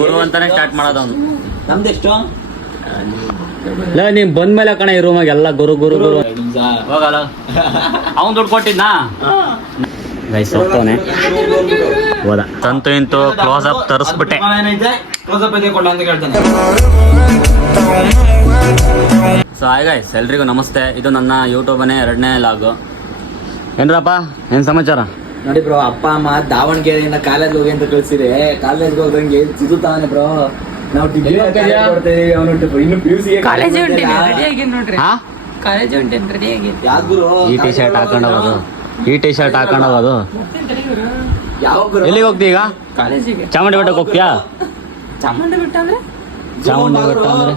ಗುರು ಅಂತಾನೆ ಸ್ಟಾರ್ಟ್ ಮಾಡೋದು ಅವನು. ನಮ್ದೆಷ್ಟು ನೀನ್ ಬಂದ್ಮೇಲೆ ಕಣ ಈ ರೂಮಾಗ ಎಲ್ಲ ಗುರು ಗುರು ಗುರು ಹೋಗಲ್ಲ. ಅವನ್ ದುಡ್ಡು ಕೊಟ್ಟಿದ್ನಾ ಗೈಸ್ ಹೋಗ್ತಾವನೆ ಹೋದ ತಂತು ಇಂತು ಕ್ಲೋಸ್ ಅಪ್ ತರಿಸ್ಬಿಟ್ಟೆ. ಸೊ ಹಾಯ್ ಗೈಸ್, ಎಲ್ರಿಗೂ ನಮಸ್ತೆ. ಇದು ನನ್ನ ಯೂಟ್ಯೂಬನೇ 2ನೇ ಲಾಗು. ಏನ್ರಪ್ಪ ಏನ್ ಸಮಾಚಾರ? ನೋಡಿ ಬ್ರೋ, ಅಪ್ಪ ಅಮ್ಮ ದಾವಣಗೆರೆಯಿಂದ ಕಾಲೇಜ್ ಹೋಗಿ ಅಂತ ಕಳ್ಸಿರಿ. ಕಾಲೇಜ್ಗೆ ಹೋದಂಗೆ ಸಿಗುತ್ತಾನೆ ಬ್ರೋ. ನಾವು ಡಿಗ್ರಿ ಕೊಡ್ತೇವೆ, ಅವನು ಇನ್ನು PUC ಕಾಲೇಜ್ ನೋಡ್ರಿ. ಕಾಲೇಜ್ ರೆಡಿ ಆಗಿ ಯಾವ್ದು ಗುರು? ಈ ಟಿ ಶರ್ಟ್ ಹಾಕೊಂಡು ಹೋಗೋದು, ಈ ಟಿ ಶರ್ಟ್ ಹಾಕೊಂಡು ಹೋಗೋದು. ಯಾವ ಗುರು? ಎಲ್ಲಿಗೆ ಹೋಗ್ತೀವಿ ಈಗ? ಕಾಲೇಜಿಗೆ. ಚಾಮುಂಡಿ ಬೆಟ್ಟಕ್ಕೆ ಹೋಗ್ತೀಯಾ? ಚಾಮುಂಡಿ ಬೆಟ್ಟ ಅಂದ್ರೆ ಚಾಮುಂಡಿ ಬೆಟ್ಟ ಅಂದ್ರೆ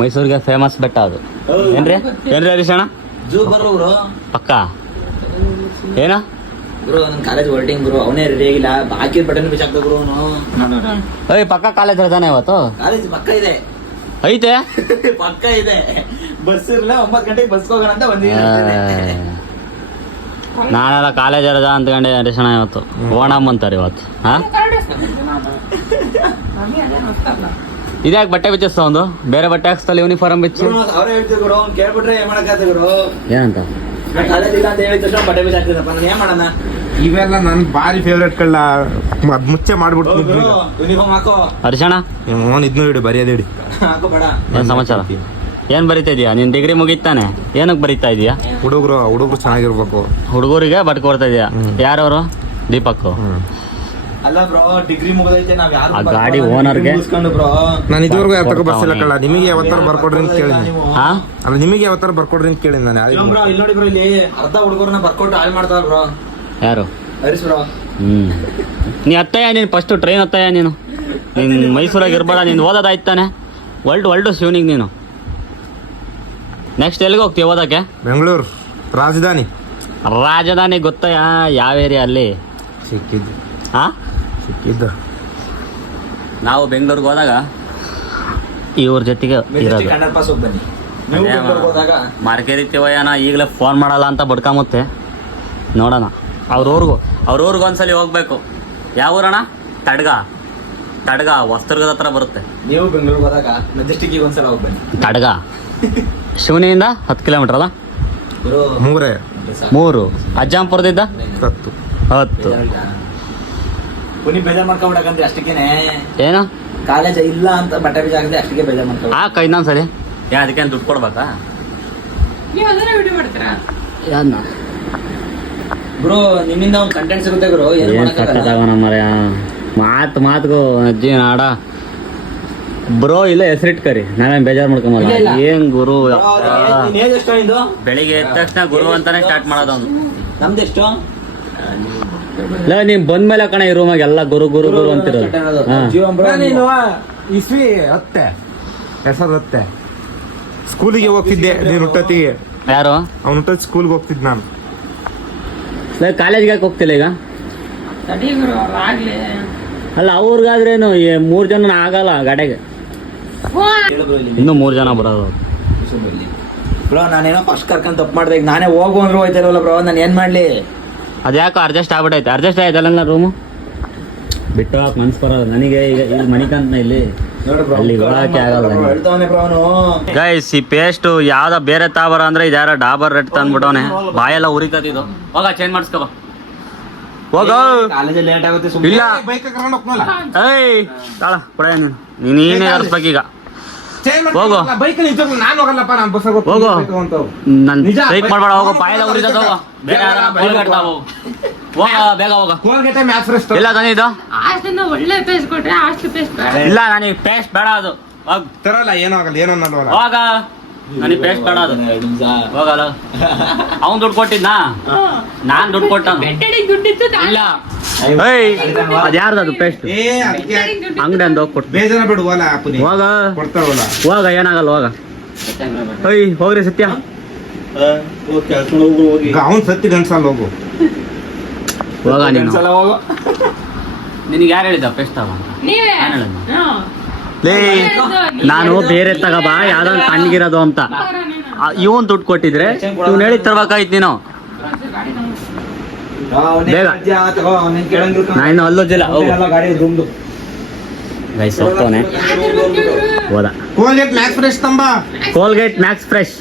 ಮೈಸೂರಿಗೆ ಫೇಮಸ್ ಬೆಟ್ಟ ಅದು. ಏನ್ರಿ ಏನ್ರಿ ಹರೀಶ್ ಅಣ್ಣ? ಜೂ ಬರೋ ಬ್ರೋ ಪಕ್ಕ ಏನ ಬ್ರೋ? ನನ್ ಕಾಲೇಜ್ ಹೊರಟಿಂಗ್ ಬ್ರೋ. ಅವನೇ ರೆಡಿ ಆಗಿಲ್ಲ, ಹಾಕಿದ ಬಟನ್ ಬಿಚ್ಚಾಕ್ತ ಬ್ರೋ ಅವನು. ಏಯ್ ಪಕ್ಕ ಕಾಲೇಜ್ ಇರ್ತಾನೆ ಇವತ್ತು? ಕಾಲೇಜ್ ಪಕ್ಕ ಇದೆ, ಐತೆ ಪಕ್ಕ ಇದೆ. ಬಸ್ ಇರಲ್ಲ, 9 ಗಂಟೆಗೆ ಬಸ್ ಹೋಗೋಣ ಅಂತ ಬಂದಿದ್ದೀನಿ. ನಾನೆಲ್ಲ ಕಾಲೇಜ್ ಇರೋದ ಅಂದ್ಕೊಂಡೆ ಹರೀಶ್ ಅಣ್ಣ ಇವತ್ತು ಓಣಮ್ ಅಂತಾರೆ ಇವತ್ತು. ಹಾ ಇದ್ಯಾಕೆ ಬಟ್ಟೆ ಬಿಚ್ಚಿಸ್ತಾ ಒಂದು ಬೇರೆ ಬಟ್ಟೆ ಹಾಕ್ಸ್ತಲ್ಲ ಯೂನಿಫಾರ್ಮ್ ಬಿಚ್ಚಿ? ಅವ್ರೇ ಹೇಳ್ತಿದ್ರು ಗುರು, ಅವ್ನು ಕೇಳ್ಬಿಟ್ರೆ ಏನ್ ಮಾಡಕ್ಕಾಗ್ತದೆ ಗುರು? ಏನಂತ ಕಾಲೇಜ್ ಇಲ್ಲ ಅಂತ ಹೇಳಿದ ತಕ್ಷಣ ಬಟ್ಟೆ ಬಿಚ್ಚಾಕ್ತಿದ್ದಪ್ಪ. ನಾನು ಏನ್ ಮಾಡೋಣ? ಇವೆಲ್ಲ ನನ್ ಭಾರಿ ಫೇವ್ರೇಟ್ಗಳನ್ನ ಮುಚ್ಚೆ ಮಾಡ್ಬಿಡ್ತೀನಿ. ಯೂನಿಫಾರ್ಮ್ ಹಾಕೋ ಹರೀಶ್ ಅಣ್ಣ. ಇದನ್ನು ಹೇಳಿ ಬರೆಯೋದು ಹೇಳಿ. ಹಾಕೋ ಬೇಡ. ಏನ್ ಸಮಾಚಾರ? ಏನ್ ಬರಿತಾ ಇದೀಯಾ? ನಿನ್ ಡಿಗ್ರಿ ಮುಗಿತಾನೆ, ಏನಕ್ಕೆ ಬರಿತಾ ಇದೀಯಾ? ಹುಡುಗರು ಚೆನ್ನಾಗಿರ್ಬೇಕು. ಹುಡುಗರಿಗೆ ಬಟ್ಕ ಕೊಡ್ತಾ ಇದೀಯಾ? ಯಾರವರು? ದೀಪಕ್. ಅಲ್ಲ ಬ್ರೋ, ಡಿಗ್ರಿ ಮುಗಿದೈತೆ, ನಾವ್ ಯಾರು ಆ ಗಾಡಿ ಓನರ್ಗೆ ಬ್ರೋ. ನಾನು ಇದುವರೆಗೂ ಯಾವತ್ತಾರು ಬರ್ಸಿಲ್ಲ ಕಳ್ಳ. ನಿಮಗೆ ಯಾವತ್ತಾರು ಬರ್ಕೊಡ್ರಿ ಅಂತ ಕೇಳಿ. ಹಾ ಅಲ್ಲ, ನಿಮಗೆ ಯಾವತ್ತಾರು ಬರ್ಕೊಡ್ರಿ ಅಂತ ಕೇಳಿ ನಾನು. ಬ್ರೋ ಇಲ್ಲಿ ನೋಡಿ ಬ್ರೋ, ಇಲ್ಲಿ ಅರ್ಧ ಹುಡುಗರನ್ನ ಬರ್ಕೊಟ್ಟು ಹಾಳು ಮಾಡ್ತಾರ ಬ್ರೋ. ಯಾರು? ಹರೀಶ್ ಬ್ರೋ. ನೀ ಹತ್ತಯ್ಯ, ನೀನು ಫಸ್ಟ್ ಟ್ರೈನ್ ಹತ್ತಯ್ಯ. ನೀನು ಮೈಸೂರಾಗ ಇರ್ಬೇಡ, ನೀನು ಓದೋದಾಯ್ತಾನೆ. ವರ್ಲ್ಡ್ ಶಿವನಿಗೆ ನೀನು ನೆಕ್ಸ್ಟ್ ಎಲ್ಲಿಗೆ ಹೋಗ್ತೀವಿ ಓದಕ್ಕೆ? ಬೆಂಗಳೂರು ರಾಜಧಾನಿ. ರಾಜಧಾನಿ ಗೊತ್ತಯ್ಯ? ಯಾವ ಏರಿಯಾ ಅಲ್ಲಿ? ಸಿಕ್ಕಿದ್ದು ಹಾ ಸಿಕ್ಕಿದ್ದು. ನಾವು ಬೆಂಗಳೂರಿಗೆ ಹೋದಾಗ ಇವ್ರ ಜೊತೆಗೆ ಇರೋದು. ಕನ್ನಡ ಪಾಸ್ ಹೋಗಿ ಬನ್ನಿ. ನೀವು ಬೆಂಗಳೂರಿಗೆ ಹೋದಾಗ ಮಾರ್ಕೆರಿತೀವಯ್ಯನ ಈಗಲೇ ಫೋನ್ ಮಾಡಲ್ಲ ಅಂತ ಬಡ್ಕೊಂಬತ್ತೆ. ನೋಡೋಣ ಅವ್ರವ್ರಿಗೆ ಒಂದ್ಸಲಿ ಹೋಗ್ಬೇಕು. ಯಾವ ಊರಣ್ಣ? ತಡ್ಗ ಹೊಸ್ತರ್ಗದ ಹತ್ರ ಬರುತ್ತೆ. ನೀವು ಬೆಂಗಳೂರಿಗೆ ಹೋದಾಗ ಮೆಜೆಸ್ಟಿಕ್ಕಿಗೆ ಒಂದ್ಸಲ ಹೋಗಿ ಬನ್ನಿ. ತಡ್ಗ ಶಿವನಿಯಿಂದ 10 ಕಿಲೋಮೀಟರ್ ಅಲ್ಲ? ಗುರು 3 ಅಜ್ಜಾಂಪುರದಿಂದ 10. ಪುನಿ ಬೇಜಾರ್ ಮಾಡ್ಕೊಬಿಡಕಂದ್ರೆ ಅಷ್ಟಕ್ಕೇನೆ. ಏನು ಕಾಲೇಜ್ ಇಲ್ಲ ಅಂತ ಬಟ್ಟೆ ಬೀಜ ಹಾಕಿದ್ರೆ ಅಷ್ಟಕ್ಕೆ ಬೇಜಾರ್ ಮಾಡ್ಕೊಬಿಡ. ಹಾಕ ಇನ್ನೊಂದ್ಸಲಿ. ಅದಕ್ಕೆ ದುಡ್ಡು ಕೊಡ್ಬೇಕಾ? ನೀವು ಅದನ್ನ ವಿಡಿಯೋ ಮಾಡ್ತೀರಾ? ಯಾರನ್ನ ಬ್ರೋ, ನಿಮ್ಮಿಂದ ಒಂದು ಕಂಟೆಂಟ್ ಸಿಗುತ್ತೆ ಗುರು. ಏನು ಮಾತ್ಗೂ ಅಜ್ಜಿ ನಾಡ ಬ್ರೋ. ಇಲ್ಲ ಹೆಸರಿಟ್ಕರಿ, ನಾವೇನ್ ಬೇಜಾರು ಮಾಡ್ಕೊಂಬಲ್ಲ. ಏನ್ ಗುರು ಎಷ್ಟು ಇದು? ಬೆಳಿಗ್ಗೆ ಎದ್ದ ತಕ್ಷಣ ಗುರು ಅಂತಾನೆ ಸ್ಟಾರ್ಟ್ ಮಾಡೋದು ಅವನು. ನಮ್ದೆಷ್ಟು? ನೀನ್ ಬಂದ್ಮೇಲೆ ಕಣ ಈ ರೂಮಾಗ ಎಲ್ಲ ಗುರು ಗುರು ಗುರು ಅಂತಿರೋದು. ಇಸ್ವಿ 2010 ಸ್ಕೂಲಿಗೆ ಹೋಗ್ತಿದ್ದೆ. ನೀನು ಹುಟ್ಟತ್ತಿಗೆ ಯಾರು? ಅವ್ನು ಹುಟ್ಟ ಸ್ಕೂಲ್ಗೆ ಹೋಗ್ತಿದ್ ನಾನು. ಕಾಲೇಜ್ಗೆ ಯಾಕೆ ಹೋಗ್ತಿಲ್ಲ ಈಗ? ತಡಿ ಗುರು, ಆಗ್ಲಿ. ಅಲ್ಲ ಅವ್ರಿಗಾದ್ರೇನು 3 ಜನ ಆಗಲ್ಲ ಗಾಡಿಗೆ. ಇನ್ನು 3 ಜನ ಬರೋದು. ಬ್ರೋ, ನಾನೇನೋ ಫಸ್ಟ್ ಕರ್ಕೊಂಡ್ ತಪ್ಪು ಮಾಡ್ದೆ. ಈಗ ನಾನೇ ಹೋಗು ಅಂದ್ರು ಹೋಯ್ತಾರಲ್ಲ ಬ್ರೋ, ನಾನು ಏನ್ ಮಾಡ್ಲಿ? ಅದ್ಯಾಕೋ ಅಡ್ಜಸ್ಟ್ ಆಗ್ಬಿಟ್ಟೈತೆ. ಅಡ್ಜಸ್ಟ್ ಆಯ್ತಲ್ಲ ರೂಮು ಬಿಟ್ಟು ಹಾಕಿ ಮನ್ಸು ಬರೋದು ನನಗೆ. ಈಗ ಇಲ್ಲಿ ಮನಿಕಂತ ಇಲ್ಲಿ ಅಲ್ಲಿ ಹೋಗಕ್ಕೆ ಆಗಲ್ಲ. ಗೈಸ್, ಈ ಪೇಸ್ಟ್ ಯಾವ್ದ ಬೇರೆ ತಾಬರ ಅಂದ್ರೆ ಇದ್ಯಾರ ಡಾಬರ್ ರೆಡ್ ತಂದ್ಬಿಟ್ಟವನೆ. ಬಾಯೆಲ್ಲ ಉರಿಕತ್ತಿದ್ದು. ಹೋಗ ಚೇಂಜ್ ಮಾಡಿಸ್ಕೋ. ಹೋಗ. ಕಾಲೇಜಲ್ಲಿ ಲೇಟ್ ಆಗುತ್ತೆ. ಇಲ್ಲ ಬೈಕ್ ಕರ್ಕೊಂಡು ಹೋಗ್ನಲ್ಲ. ಏಯ್ ತಾಳ ಕೊಡ ನೀನೇ ಆರಿಸ್ಬೇಕೀಗ. ಹೋಗು. ಬೈಕ್ ನಾನು ಹೋಗಲ್ಲಪ್ಪ, ನಾನು ಬಸ್ ಹೋಗು. ನನ್ ಬ್ರೇಕ್ ಮಾಡ್ಬೇಡ. ಹೋಗು, ಬಾಯೆಲ್ಲ ಉರಿದ. ಹೋಗ ಬೇಗ ಹೋಗ. ಇಲ್ಲ ತಂದಿದ್ದು ಹಾಸ್ಟೆಲ್ ಒಳ್ಳೆ ಪೇಸ್ಟ್ ಕೊಟ್ರೆ ಹಾಸ್ಟೆಲ್ ಪೇಸ್ಟ್ ಬೇಡ. ಇಲ್ಲ, ನನಗೆ ಪೇಸ್ಟ್ ಬೇಡ. ಅದು ಹೋಗ್ ತರಲ್ಲ, ಏನೋ ಆಗಲ್ಲ, ಏನೋ ಅನ್ನಲ್ವಲ್ಲ. ಹೋಗ. ನನಗೆ ಪೇಸ್ಟ್ ಬೇಡ ಅದು. ಹೋಗಲ್ಲ. ಅವ್ನು ದುಡ್ಡು ಕೊಟ್ಟಿದ್ನಾ? ನಾನ್ ದುಡ್ಡು ಕೊಟ್ಟ. ಬೆಟ್ಟಡಿಗೆ ದುಡ್ಡಿತ್ತು ಇಲ್ಲ. ಏಯ್ ಅದ್ಯಾರ್ದು ಅದು ಪೇಸ್ಟ್? ಅಂಗಡಿ ಅಂದ ಹೋಗಿ ಕೊಟ್ಟು ಬೇಜಾರ ಬಿಡು. ಹೋಗ ಕೊಡ್ತಾರಲ್ಲ, ಹೋಗ, ಏನಾಗಲ್ಲ ಹೋಗ. ಏಯ್ ಹೋಗ್ರಿ ಸತ್ಯ. ಅವ್ನು ಸತ್ತಿ ಗಂಡ್ಸಲ್ಲ, ಹೋಗು. ಹೋಗ ನೀನು. ನಿನಗೆ ಯಾರು ಹೇಳಿದ ಪೇಸ್ಟ್ ತಗೋ? ನೀವೇ. ಲೇ, ನಾನು ಬೇರೆ ತಗೋಬಾ ಯಾವ್ದೊಂದು ತಣ್ಣಗಿರೋದು ಅಂತ. ಇವನ್ ದುಡ್ಡು ಕೊಟ್ಟಿದ್ರೆ ಇವ್ನು ಹೇಳಿ ತರ್ಬೇಕಾಯ್ತು ನೀನು. ಬೇಗ. ನಾನು ಅಲ್ಲೋಜಿಲ್ಲ. ಗೈಸ್ ಹೋಗ್ತಾವನೆ ಹೋದ ಕೋಲ್ಗೇಟ್ ಮ್ಯಾಕ್ಸ್ ಫ್ರೆಶ್ ತಂಬ. ಕೋಲ್ಗೇಟ್ ಮ್ಯಾಕ್ಸ್ ಫ್ರೆಶ್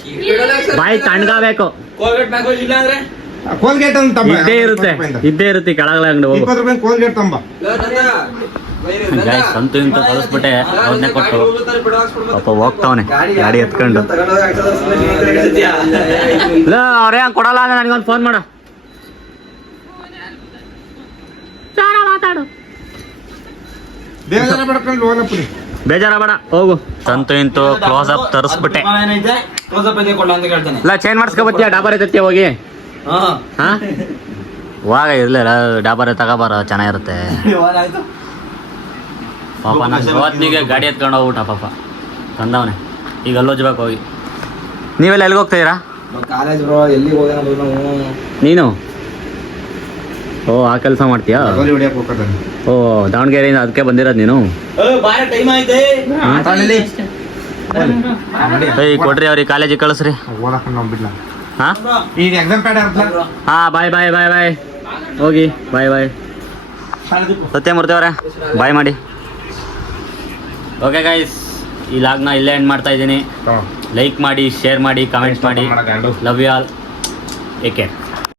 ಬಾಯಿ ತಣ್ಣಗಾಗಬೇಕು. ಕೋಲ್ಗೇಟ್ ಮ್ಯಾಕ್ ಇಲ್ಲ ಅಂದ್ರೆ ಕೋಲ್ಗೇಟ್ ಅಂತ ತಂಬ. ಇದ್ದೇ ಇರುತ್ತೆ ಕೆಳಗಡೆ ಅಂಗಡಿ ಹೋಗು 20 ರೂಪಾಯಿ ಕೋಲ್ಗೇಟ್ ತಂಬ. ಗೈಸ್ ಅಂತೂ ಇಂತೂ ಕಳಿಸ್ಬಿಟ್ಟೆ ಅವ್ರನ್ನೇ ಕೊಟ್ಟು ಪಾಪ ಹೋಗ್ತಾವನೆ ಗಾಡಿ ಎತ್ಕೊಂಡು. ಅವ್ರೇ ಹಂಗೆ ಕೊಡಲ್ಲ ಅಂದ್ರೆ ನನಗೊಂದು ಫೋನ್ ಮಾಡು. ಮಾತಾಡು ಬೇಜಾರ ಪಡ್ಕೊಂಡು ಹೋಗಲಪ್ಪಿ. ಬೇಜಾರ ಬೇಡ ಹೋಗು. ಅಂತೂ ಇಂತೂ ಕ್ಲೋಸ್ ಅಪ್ ತರಿಸ್ಬಿಟ್ಟೆ. ಕ್ಲೋಸಪ್ ಇದೆ ಕೊಡ ಅಂತ ಕೇಳ್ತಾನೆ. ಇಲ್ಲ ಚೇಂಜ್ ಮಾಡಿಸ್ಕೊಬತ್ತೀಯ ಡಾಬರ್ ಐತತ್ತೀಯ ಹೋಗಿ. ಹಾ ಇವಾಗ ಇರ್ಲಿಲ್ಲ ಡಾಬರ್ ತಗೋಬಾರ ಚೆನ್ನಾಗಿರುತ್ತೆ. ಪಾಪ ನಾನು ಇವತ್ತಿಗೆ ಗಾಡಿ ಎತ್ಕೊಂಡು ಹೋಗ್ಬಿಟ್ಟ ಪಾಪ ತಂದವನೆ. ಈಗ ಅಲ್ಲೋಜ್ಬೇಕು ಹೋಗಿ. ನೀವೆಲ್ಲ ಎಲ್ಲಿಗೆ ಹೋಗ್ತಾಯಿರಾ? ಕಾಲೇಜ್ ಬ್ರೋ ಎಲ್ಲಿಗೆ ಹೋಗೋಣ ನಾವು? ನೀನು ಓ ಆ ಕೆಲಸ ಮಾಡ್ತೀಯಾ? ಹೊಡಿಯಕ್ಕೆ ಹೋಗ್ತಾನೆ. ಓ ದಾವಣಗೆರೆಯಿಂದ ಅದಕ್ಕೆ ಬಂದಿರೋದು ನೀನು? ಬಾರ ಟೈಮ್ ಐತೆ. ಏಯ್ ಕೊಡ್ರಿ ಅವ್ರಿಗೆ ಕಾಲೇಜಿಗೆ ಕಳಿಸ್ರಿ. ಓದಕ್ಕೆ ನಾವು ಬಿಡ್ಲ. ಹಾ ಈಗ ಎಕ್ಸಾಮ್ ಪ್ಯಾಡ್ ಇರ್ತಲ್ಲ. ಹಾ ಬಾಯ್ ಬಾಯ್ ಬಾಯ್ ಬಾಯ್ ಹೋಗಿ ಬಾಯ್ ಬಾಯ್. ಸತ್ಯಮೂರ್ತಿ ಅವರೇ ಬಾಯ್ ಮಾಡಿ. ಓಕೆ ಗೈಸ್ ಈ ಲಾಗ್ನ ಇಲ್ಲೇ ಎಂಡ್ ಮಾಡ್ತಾ ಇದ್ದೀನಿ. ಲೈಕ್ ಮಾಡಿ, ಶೇರ್ ಮಾಡಿ, ಕಮೆಂಟ್ಸ್ ಮಾಡಿ. Love you all. Take care.